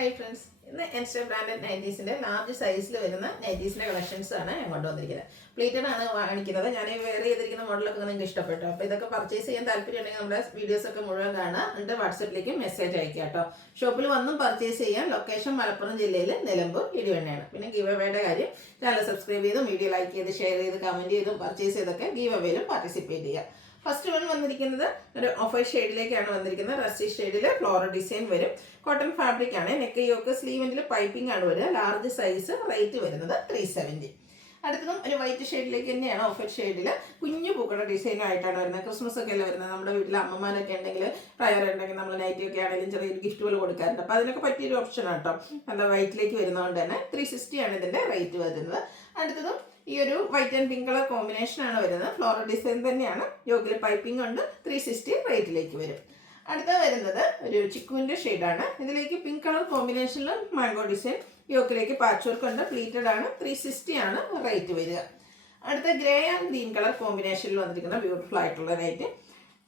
Hi friends, ഇന്ന് എൻസ്റ്റർ branded നൈറ്റീസിൻ്റെ large സൈസിൽ വരുന്ന നൈറ്റീസിൻ്റെ കളക്ഷൻസ് ആണ് ഞാൻ കൊണ്ടുവന്നിരിക്കുന്നത്. പ്ലീറ്റഡ് ആണ് കാണിക്കുന്നത്. ഞാൻ വെയർ ചെയ്തിരിക്കുന്ന മോഡലൊക്കെ നിങ്ങൾക്ക് ഇഷ്ടപ്പെട്ടു. അപ്പോൾ ഇതൊക്കെ പർച്ചേസ് ചെയ്യാൻ താല്പര്യമുണ്ടെങ്കിൽ നമ്മുടെ വീഡിയോസൊക്കെ മുഴുവൻ കാണുക. എന്നിട്ട് വാട്സപ്പിലേക്ക് മെസ്സേജ് അയക്കുക കേട്ടോ. ഷോപ്പിൽ വന്നും പർച്ചേസ് ചെയ്യാം. ലൊക്കേഷൻ മലപ്പുറം ജില്ലയിൽ നിലമ്പൂർ ഇടിവണ്ണയാണ്. പിന്നെ ഗീവ് അവയുടെ കാര്യം, ചാനൽ സബ്സ്ക്രൈബ് ചെയ്തും വീഡിയോ ലൈക്ക് ചെയ്ത് ഷെയർ ചെയ്ത് കമൻറ്റ് ചെയ്തും പർച്ചേസ് ചെയ്തൊക്കെ ഗീവ് അവയിലും പാർട്ടിസിപ്പേറ്റ് ചെയ്യുക. ഫസ്റ്റ് വൺ വന്നിരിക്കുന്നത് ഒരു ഓഫ് വൈറ്റ് ഷെയ്ഡിലേക്കാണ് വന്നിരിക്കുന്നത്. റസ്റ്റി ഷെയ്ഡിൽ ഫ്ലോറൽ ഡിസൈൻ വരും. കോട്ടൺ ഫാബ്രിക് ആണ്. നെക്ക് യോക്ക് സ്ലീവിൻ്റെ പൈപ്പിംഗ് ആണ് വരിക. ലാർജ് സൈസ്, റേറ്റ് വരുന്നത് 370. അടുത്തതും ഒരു വൈറ്റ് ഷെയ്ഡിലേക്ക് തന്നെയാണ്. ഓഫ് വൈറ്റ് ഷെയ്ഡിൽ കുഞ്ഞു പൂക്കളുടെ ഡിസൈനായിട്ടാണ് വരുന്നത്. ക്രിസ്മസ് ഒക്കെ അല്ലേ വരുന്നത്. നമ്മുടെ വീട്ടിൽ അമ്മമാരൊക്കെ ഉണ്ടെങ്കിൽ, പ്രായമുണ്ടെങ്കിൽ നമ്മൾ നൈറ്റി ഒക്കെ ആണെങ്കിലും ചെറിയൊരു ഗിഫ്റ്റുകൾ കൊടുക്കാറുണ്ട്. അപ്പോൾ അതിനൊക്കെ പറ്റിയൊരു ഓപ്ഷനാണ് കേട്ടോ. നല്ല വൈറ്റിലേക്ക് വരുന്നതുകൊണ്ട് തന്നെ 360 ആണ് ഇതിൻ്റെ റേറ്റ് വരുന്നത്. അടുത്തതും ഈ ഒരു white and pink colour combination ആണ് വരുന്നത്. ഫ്ലോറൽ ഡിസൈൻ തന്നെയാണ്. യോക്കിൽ പൈപ്പിംഗ് ഉണ്ട്. 360 റേറ്റിലേക്ക് വരും. അടുത്ത വരുന്നത് ഒരു ചിക്കുവിൻ്റെ ഷെയ്ഡാണ്. ഇതിലേക്ക് പിങ്ക് കളർ കോമ്പിനേഷനിൽ മാംഗോ ഡിസൈൻ, യോക്കിലേക്ക് പാച്ച് വർക്ക് ഉണ്ട്. പ്ലീറ്റഡ് ആണ്. 360 ആണ് റേറ്റ് വരിക. അടുത്ത ഗ്രേ ആൻഡ് ഗ്രീൻ കളർ കോമ്പിനേഷനിൽ വന്നിരിക്കുന്ന ബ്യൂട്ടിഫുൾ ആയിട്ടുള്ള റേറ്റ്.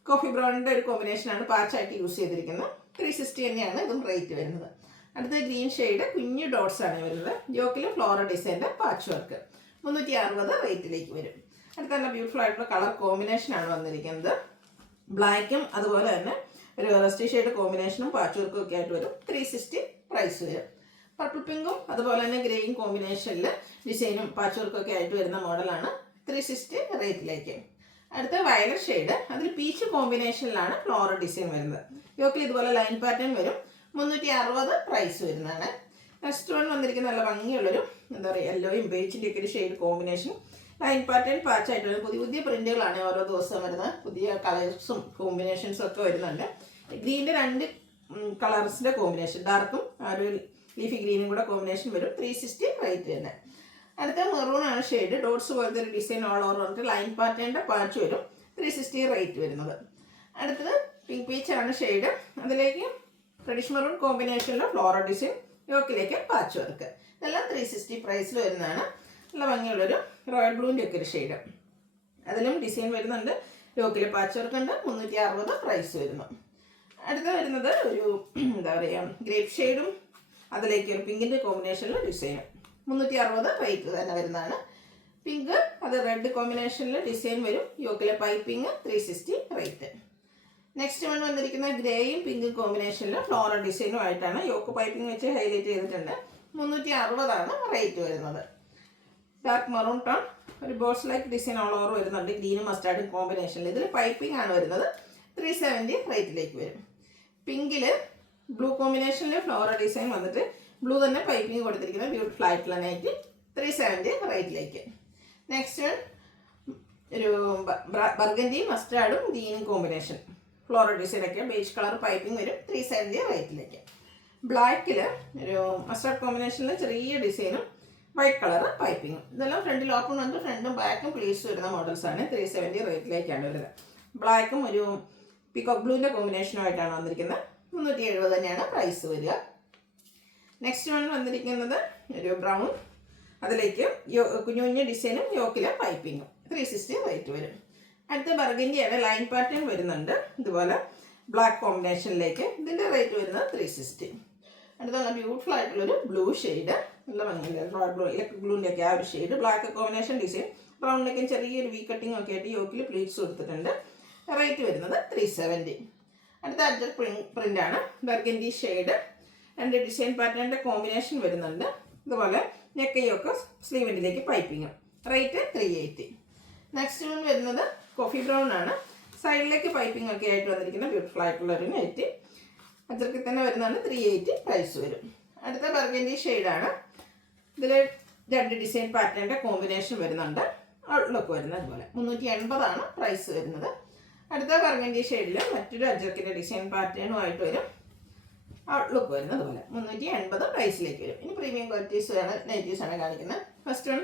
കോഫി ബ്രൗണിൻ്റെ ഒരു കോമ്പിനേഷനാണ് പാച്ചായിട്ട് യൂസ് ചെയ്തിരിക്കുന്നത്. 360 തന്നെയാണ് ഇതും റേറ്റ് വരുന്നത്. അടുത്ത ഗ്രീൻ ഷെയ്ഡ്, കുഞ്ഞു ഡോട്ട്സ് ആണ് വരുന്നത്. യോക്കിൽ ഫ്ലോറൽ ഡിസൈൻ്റെ പാച്ച് വർക്ക്. 360 റേറ്റിലേക്ക് വരും. അടുത്ത നല്ല ബ്യൂട്ടിഫുൾ ആയിട്ടുള്ള കളർ കോമ്പിനേഷനാണ് വന്നിരിക്കുന്നത്. ബ്ലാക്കും അതുപോലെ തന്നെ ഒരു റസ്റ്റി ഷെയ്ഡ് കോമ്പിനേഷനും പാച്ച് വർക്കും ഒക്കെ ആയിട്ട് വരും. 360 പ്രൈസ് വരും. പർപ്പിൾ പിങ്കും അതുപോലെ തന്നെ ഗ്രേയും കോമ്പിനേഷനിൽ ഡിസൈനും പാച്ച് വർക്കും ഒക്കെ ആയിട്ട് വരുന്ന മോഡലാണ്. 360 റേറ്റിലേക്ക്. അടുത്ത വയലറ്റ് ഷെയ്ഡ്, അതിൽ പീച്ച് കോമ്പിനേഷനിലാണ് ഫ്ലോറൽ ഡിസൈൻ വരുന്നത്. യോക്കിൽ ഇതുപോലെ ലൈൻ പാറ്റേൺ വരും. 360 പ്രൈസ് വരുന്നതാണ്. നെക്സ്റ്റ് വൺ വന്നിരിക്കുന്ന നല്ല ഭംഗിയുള്ളൊരു എന്താ പറയുക, യെല്ലോയും ബേജിൻ്റെ ഒക്കെ ഒരു ഷെയ്ഡ് കോമ്പിനേഷൻ. ലൈൻ പാറ്റേൺ പാച്ചായിട്ട് വരുന്നത്. പുതിയ പുതിയ പ്രിന്റുകളാണ് ഓരോ ദിവസവും വരുന്നത്. പുതിയ കളേഴ്സും കോമ്പിനേഷൻസും ഒക്കെ വരുന്നുണ്ട്. ഗ്രീനിൻ്റെ 2 കളേഴ്സിൻ്റെ കോമ്പിനേഷൻ, ഡാർക്കും ഒരു ലീഫി ഗ്രീനും കൂടെ കോമ്പിനേഷൻ വരും. 360 റേറ്റ് തന്നെ. അടുത്ത മെറൂൺ ആണ് ഷെയ്ഡ്. ഡോട്ട്സ് പോലത്തെ ഒരു ഡിസൈൻ ഓൾ ഓവർ വന്നിട്ട് ലൈൻ പാറ്റേണിൻ്റെ പാച്ച് വരും. 360 റേറ്റ് വരുന്നത്. അടുത്തത് പിങ്ക് പീച്ച് ആണ് ഷെയ്ഡ്. അതിലേക്ക് ട്രഡീഷണൽ മെറൂൺ കോമ്പിനേഷനിൽ ഫ്ലോറൽ ഡിസൈൻ, യോക്കിലേക്ക് പാച്ച് വർക്ക്. ഇതെല്ലാം 360 പ്രൈസിൽ വരുന്നതാണ്. നല്ല ഭംഗിയുള്ളൊരു റോയൽ ബ്ലൂവിൻ്റെ ഒക്കെ ഒരു ഷെയ്ഡ്. അതിലും ഡിസൈൻ വരുന്നുണ്ട്. യോക്കിൽ പാച്ച് വർക്ക് ഉണ്ട്. 360 പ്രൈസ് വരുന്നു. അടുത്ത വരുന്നത് ഒരു എന്താ പറയുക, ഗ്രേപ്പ് ഷെയ്ഡും അതിലേക്ക് ഒരു പിങ്കിൻ്റെ കോമ്പിനേഷനിൽ ഡിസൈനും. 360 റേറ്റ് തന്നെ വരുന്നതാണ്. പിങ്ക് അത് റെഡ് കോമ്പിനേഷനിൽ ഡിസൈൻ വരും. യോക്കിലെ പൈപ്പിംഗ് 360 റേറ്റ്. നെക്സ്റ്റ് വൺ വന്നിരിക്കുന്ന ഗ്രേയും പിങ്കും കോമ്പിനേഷനിൽ ഫ്ലോറൽ ഡിസൈനും ആയിട്ടാണ്. യോക്ക് പൈപ്പിംഗ് വെച്ച് ഹൈലൈറ്റ് ചെയ്തിട്ടുണ്ട്. 360 ആണ് റേറ്റ് വരുന്നത്. ഡാർക്ക് മറൂൺ ടോൺ, ഒരു boats like design all over വരുന്നുണ്ട്. ഗ്രീനും മസ്റ്റാർഡും കോമ്പിനേഷനിൽ. ഇതിൽ പൈപ്പിംഗ് ആണ് വരുന്നത്. 370 റേറ്റിലേക്ക് വരും. പിങ്കിൽ ബ്ലൂ കോമ്പിനേഷനിൽ ഫ്ലോറൽ ഡിസൈൻ വന്നിട്ട് ബ്ലൂ തന്നെ പൈപ്പിംഗ് കൊടുത്തിരിക്കുന്ന ബ്യൂട്ടിഫുൾ ആയിട്ടുള്ള നൈറ്റ്. 370 റേറ്റിലേക്ക്. നെക്സ്റ്റ് വൺ ഒരു ബർഗൻഡി മസ്റ്റാർഡും ഗ്രീനും കോമ്പിനേഷൻ, ഫ്ലോറൽ ഡിസൈനൊക്കെ ബേജ് കളർ പൈപ്പിംഗ് വരും. 370 റേറ്റിലേക്ക്. ബ്ലാക്കിൽ ഒരു മസ്റ്റാർഡ് കോമ്പിനേഷനിൽ ചെറിയ ഡിസൈനും വൈറ്റ് കളർ പൈപ്പിങ്ങും. ഇതെല്ലാം ഫ്രണ്ടിൽ ഓപ്പൺ വന്നിട്ട് ഫ്രണ്ടും ബാക്കും പ്ലീറ്റ്സ് വരുന്ന മോഡൽസാണ്. 370 റേറ്റിലേക്കാണ് വരുന്നത്. ബ്ലാക്കും ഒരു പീകോക്ക് ബ്ലൂവിൻ്റെ കോമ്പിനേഷനുമായിട്ടാണ് വന്നിരിക്കുന്നത്. 370 തന്നെയാണ് പ്രൈസ് വരിക. നെക്സ്റ്റ് വൺ വന്നിരിക്കുന്നത് ഒരു ബ്രൗൺ, അതിലേക്ക് കുഞ്ഞു കുഞ്ഞു ഡിസൈനും യോക്കിലെ പൈപ്പിങ്ങും. 360 റേറ്റ് വരും. അടുത്ത ബർഗൻഡിയാണ്. ലൈൻ പാറ്റേൺ വരുന്നുണ്ട്. ഇതുപോലെ ബ്ലാക്ക് കോമ്പിനേഷനിലേക്ക്. ഇതിൻ്റെ റേറ്റ് വരുന്നത് 360. അടുത്ത നല്ല ബ്യൂട്ടിഫുൾ ആയിട്ടുള്ളൊരു ബ്ലൂ ഷെയ്ഡ്. നല്ല ഭംഗിയില്ല റോയൽ ബ്ലൂ, ഇലക്ട്രിക് ബ്ലൂവിൻ്റെ ഒക്കെ ആ ഒരു ഷെയ്ഡ്. Black combination design. ബ്രൗണിലേക്കും ചെറിയൊരു വി കട്ടിങ് ഒക്കെ ആയിട്ട് യോക്കിൽ പ്ലീറ്റ്സ് കൊടുത്തിട്ടുണ്ട്. റേറ്റ് വരുന്നത് 370. അടുത്ത അഡ്ജർ പ്രിൻ്റാണ്. Burgundy shade. 2 ഡിസൈൻ പാറ്റേണിൻ്റെ കോമ്പിനേഷൻ വരുന്നുണ്ട്. ഇതുപോലെ നെക്കയൊക്കെ സ്ലീവിൻ്റിലേക്ക് പൈപ്പിങ്ങും. റേറ്റ് 380. നെക്സ്റ്റ് വൺ വരുന്നത് കോഫി ബ്രൗൺ ആണ്. സൈഡിലേക്ക് പൈപ്പിംഗ് ഒക്കെ ആയിട്ട് വന്നിരിക്കുന്ന ബ്യൂട്ടിഫുൾ ആയിട്ടുള്ള ഒരു നെറ്റ്. അച്ചർക്ക് തന്നെ വരുന്നതാണ്. 380 പ്രൈസ് വരും. അടുത്ത ബർഗൻഡി ഷെയ്ഡാണ്. ഇതിൽ 2 ഡിസൈൻ പാറ്റേണിൻ്റെ കോമ്പിനേഷൻ വരുന്നുണ്ട്. ഔട്ട്ലുക്ക് വരുന്നത് അതുപോലെ. 380 ആണ് പ്രൈസ് വരുന്നത്. അടുത്ത ബർഗൻഡി ഷെയ്ഡിൽ മറ്റൊരു അജർക്കിൻ്റെ ഡിസൈൻ പാറ്റേണുമായിട്ട് വരും. ഔട്ട്ലുക്ക് വരുന്നത് അതുപോലെ. 380 പ്രൈസിലേക്ക് വരും. ഇനി പ്രീമിയം ക്വാളിറ്റീസ് ആണ്, നൈറ്റീസാണ് കാണിക്കുന്നത്. ഫസ്റ്റ് വൺ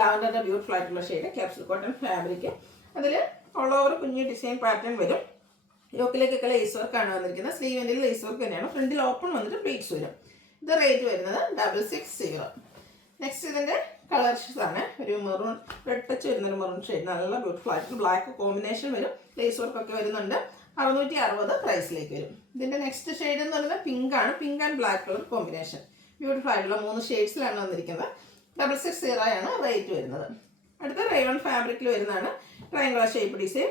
ലാവൻഡറിൻ്റെ ബ്യൂട്ടിഫുൾ ആയിട്ടുള്ള ഷെയ്ഡ്, ക്യാപ്സൂൾ കോട്ടൺ ഫാബ്രിക്. അതിൽ ഓൾ ഓവർ കുഞ്ഞ് ഡിസൈൻ പാറ്റേൺ വരും. യോക്കിലേക്കൊക്കെ ലേസ് വർക്കാണ് വന്നിരിക്കുന്നത്. സ്ലീവിൻ്റെ ലേസ് വർക്ക് തന്നെയാണ്. ഫ്രണ്ടിൽ ഓപ്പൺ വന്നിട്ട് പ്ലീറ്റ്സ് വരും. ഇത് റേറ്റ് വരുന്നത് 660. നെക്സ്റ്റ് ഇതിൻ്റെ കളേഴ്സ് ആണ്. ഒരു മെറൂൺ, റെഡ് ടച്ച് വരുന്നൊരു മെറൂൺ ഷെയ്ഡ്. നല്ല ബ്യൂട്ടിഫുൾ ആയിട്ട് ബ്ലാക്ക് കോമ്പിനേഷൻ വരും. ലേസ് വർക്കൊക്കെ വരുന്നുണ്ട്. 660 പ്രൈസിലേക്ക് വരും. ഇതിൻ്റെ നെക്സ്റ്റ് ഷെയ്ഡ് എന്ന് പറയുന്നത് പിങ്ക് ആണ്. Pink and black colour combination beautiful ആയിട്ടുള്ള 3 ഷെയ്ഡ്സിലാണ് വന്നിരിക്കുന്നത്. 660 ആണ് റേറ്റ് വരുന്നത്. അടുത്ത റയോൺ ഫാബ്രിക്കിൽ വരുന്നതാണ്. Triangular shape design,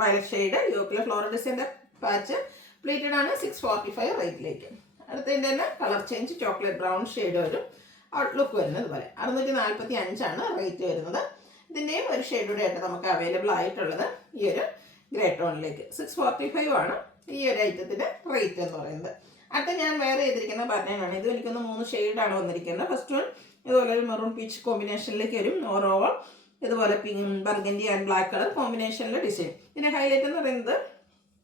violet shade, യോക്കിലെ ഫ്ലോറൽ ഡിസൈൻ്റെ പാച്ച്, പ്ലീറ്റഡ് ആണ്. 645 റേറ്റിലേക്ക്. അടുത്തതിൻ്റെ തന്നെ colour change chocolate brown shade വരും. ഔട്ട്ലുക്ക് വരുന്നത് പോലെ 645 ആണ് റേറ്റ് വരുന്നത്. ഇതിൻ്റെയും ഒരു ഷെയ്ഡ് കൂടെ ആയിട്ട് നമുക്ക് അവൈലബിൾ ആയിട്ടുള്ളത് ഈ ഒരു ഗ്രേ ടോണിലേക്ക്. 645 ആണ് ഈ ഒരു ഐറ്റത്തിൻ്റെ റേറ്റ് എന്ന് പറയുന്നത്. അടുത്ത ഞാൻ വേറെ ചെയ്തിരിക്കുന്ന പറഞ്ഞാണ്. ഇത് എനിക്കൊന്ന് 3 ഷെയ്ഡാണ് വന്നിരിക്കുന്നത്. ഫസ്റ്റ് വൺ ഇതുപോലെ ഒരു മെറൂൺ പീച്ച് കോമ്പിനേഷനിലേക്ക് വരും. ഓവർ ഇതുപോലെ pink, burgundy and black colour കോമ്പിനേഷനിലെ ഡിസൈൻ. ഇതിൻ്റെ ഹൈലൈറ്റ് എന്ന് പറയുന്നത്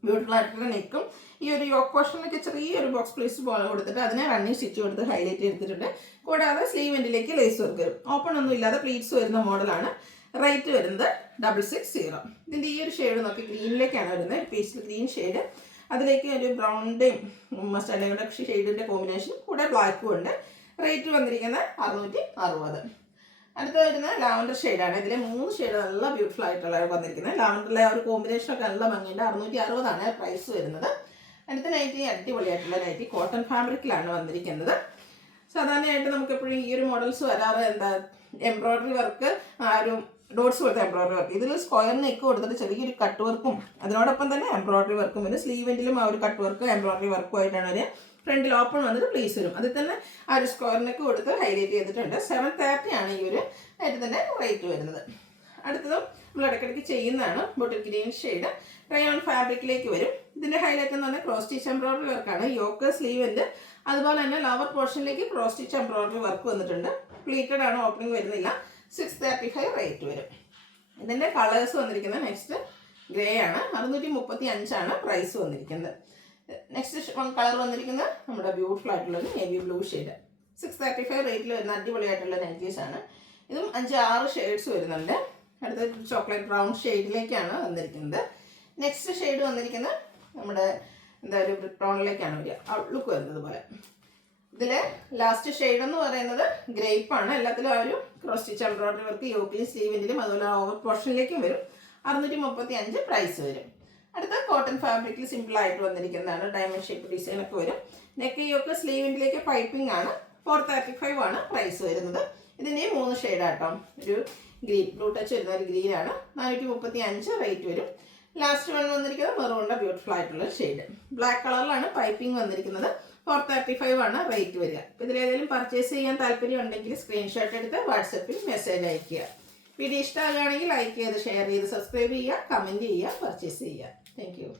ബ്യൂട്ടിഫുൾ ആയിട്ടുള്ള നെക്കും ഈ ഒരു യോക്ക് പോർഷനിലേക്ക് ചെറിയൊരു ബോക്സ് പ്ലേസ് പോലെ കൊടുത്തിട്ട് അതിനെ റണ്ണിങ് സ്റ്റിച്ച് കൊടുത്ത് ഹൈലൈറ്റ് എടുത്തിട്ടുണ്ട്. കൂടാതെ സ്ലീവ് എൻഡിലേക്ക് ലേസ് വർക്ക് വരും. ഓപ്പൺ ഒന്നും ഇല്ലാതെ പ്ലീറ്റ്സ് വരുന്ന മോഡലാണ്. റേറ്റ് വരുന്നത് 660. ഇതിൻ്റെ ഈ ഒരു ഷെയ്ഡ് നോക്കി ഗ്രീനിലേക്കാണ് വരുന്നത്. പീച്ചിൽ ഗ്രീൻ ഷെയ്ഡ്, അതിലേക്ക് ഒരു ബ്രൗണിൻ്റെയും മസ്റ്റാർഡിൻ്റെ കൂടെ ഷെയ്ഡിൻ്റെ കോമ്പിനേഷൻ, കൂടെ ബ്ലാക്കും ഉണ്ട്. റേറ്റ് വന്നിരിക്കുന്നത് 660. അടുത്ത വരുന്നത് ലാവൻഡർ ഷെയ്ഡാണ്. ഇതിലെ 3 ഷെയ്ഡ് നല്ല ബ്യൂട്ടിഫുൾ ആയിട്ടുള്ള വന്നിരിക്കുന്നത്. ലാവൻഡറിലെ ഒരു കോമ്പിനേഷനൊക്കെ നല്ല ഭംഗിയുണ്ട്. 660 ആണ് പ്രൈസ് വരുന്നത്. അടുത്ത നൈറ്റി അടിപൊളിയായിട്ടുള്ള നൈറ്റി കോട്ടൺ ഫാബ്രിക്കിലാണ് വന്നിരിക്കുന്നത്. സാധാരണയായിട്ട് നമുക്ക് എപ്പോഴും ഈ ഒരു മോഡൽസ് വരാറ് എന്താ എംബ്രോയ്ഡറി വർക്ക്, ആ ഒരു ഡോട്ട്സ് പോലത്തെ എംബ്രോയ്ഡറി വർക്ക്. ഇതിൽ സ്ക്വയർ നെക്ക് കൊടുത്തിട്ട് ചെറിയൊരു കട്ട് വർക്കും അതിനോടൊപ്പം തന്നെ എംബ്രോയ്ഡറി വർക്കും വരും. സ്ലീവെൻറ്റിലും ആ ഒരു കട്ട് വർക്ക് എംബ്രോയ്ഡറി വർക്കും ആയിട്ടാണ് ഒരു ഫ്രണ്ടിൽ ഓപ്പൺ വന്നിട്ട് പ്ലീസ് വരും. അതിൽ തന്നെ ആ ഒരു സ്ക്വയർ നെക്ക് കൊടുത്ത് ഹൈലൈറ്റ് ചെയ്തിട്ടുണ്ട്. 730 ആണ് ഈ ഒരു ഐറ്റത്തിൻ്റെ റേറ്റ് വരുന്നത്. അടുത്തതും നമ്മൾ ഇടയ്ക്കിടയ്ക്ക് ചെയ്യുന്നതാണ്. ബോട്ടിൽ ഗ്രീൻ ഷെയ്ഡ് റയോൺ ഫാബ്രിക്കിലേക്ക് വരും. ഇതിൻ്റെ ഹൈലൈറ്റ് എന്ന് പറഞ്ഞാൽ ക്രോസ് സ്റ്റിച്ച് എംബ്രോയ്ഡറി വർക്കാണ്. യോക്ക് സ്ലീവിൻ്റെ അതുപോലെ തന്നെ ലോവർ പോർഷനിലേക്ക് ക്രോസ് സ്റ്റിച്ച് എംബ്രോയ്ഡറി വർക്ക് വന്നിട്ടുണ്ട്. പ്ലീറ്റഡ് ആണ്, ഓപ്പണിംഗ് വരുന്നില്ല. 635 റേറ്റ് വരും. ഇതിൻ്റെ കളേഴ്സ് വന്നിരിക്കുന്നത് നെക്സ്റ്റ് ഗ്രേ ആണ്. 635 ആണ് പ്രൈസ് വന്നിരിക്കുന്നത്. നെക്സ്റ്റ് കളർ വന്നിരിക്കുന്നത് നമ്മുടെ ബ്യൂട്ടിഫുൾ ആയിട്ടുള്ളൊരു നേവി ബ്ലൂ ഷെയ്ഡ്. 635 റേറ്റിൽ വരുന്ന അടിപൊളിയായിട്ടുള്ള നൈറ്റീസ് ആണ്. ഇതും 5-6 ഷെയ്ഡ്സ് വരുന്നുണ്ട്. അടുത്ത ചോക്ലേറ്റ് ബ്രൗൺ ഷെയ്ഡിലേക്കാണ് വന്നിരിക്കുന്നത്. നെക്സ്റ്റ് ഷെയ്ഡ് വന്നിരിക്കുന്നത് നമ്മുടെ എന്താ ഒരു ബ്രിക്ക് ബ്രൗണിലേക്കാണ് വരിക. ഔട്ട്ലുക്ക് വരുന്നത് പോലെ. ഇതിൽ ലാസ്റ്റ് ഷെയ്ഡ് എന്ന് പറയുന്നത് ഗ്രേപ്പാണ്. എല്ലാത്തിലും ആ ഒരു ക്രോസ് സ്റ്റിച്ച് എംബ്രോയ്ഡറി വർക്ക് യോക്കിലും സ്ലീവിൻ്റെയും അതുപോലെ ഓവർ പോർഷനിലേക്കും വരും. 635 പ്രൈസ് വരും. അടുത്ത കോട്ടൺ ഫാബ്രിക്കിൽ സിമ്പിളായിട്ട് വന്നിരിക്കുന്നതാണ്. ഡയമണ്ട് ഷേപ്പ് ഡിസൈൻ ഒക്കെ വരും. നെക്ക് യോക്ക് സ്ലീവിൻ്റെലേക്ക് പൈപ്പിംഗ് ആണ്. 435 ആണ് പ്രൈസ് വരുന്നത്. ഇതിൻ്റെ 3 ഷെയ്ഡാട്ടോ. ഒരു ഗ്രീൻ, ബ്ലൂ ടച്ച് വരുന്ന ഒരു ഗ്രീനാണ്. 435 റേറ്റ് വരും. ലാസ്റ്റ് വൺ വന്നിരിക്കുന്നത് മെറൂണിൻ്റെ ബ്യൂട്ടിഫുൾ ആയിട്ടുള്ള ഷെയ്ഡ്. ബ്ലാക്ക് കളറിലാണ് പൈപ്പിംഗ് വന്നിരിക്കുന്നത്. 435 ആണ് റേറ്റ് വരിക. ഇതിലേതെങ്കിലും പർച്ചേസ് ചെയ്യാൻ താല്പര്യം ഉണ്ടെങ്കിൽ സ്ക്രീൻഷോട്ട് എടുത്ത് വാട്സപ്പിൽ മെസ്സേജ് അയയ്ക്കുക. വീഡിയോ ഇഷ്ടമാകുകയാണെങ്കിൽ ലൈക്ക് ചെയ്ത് ഷെയർ ചെയ്ത് സബ്സ്ക്രൈബ് ചെയ്യുക, കമൻറ്റ് ചെയ്യുക, പർച്ചേസ് ചെയ്യുക. Thank you.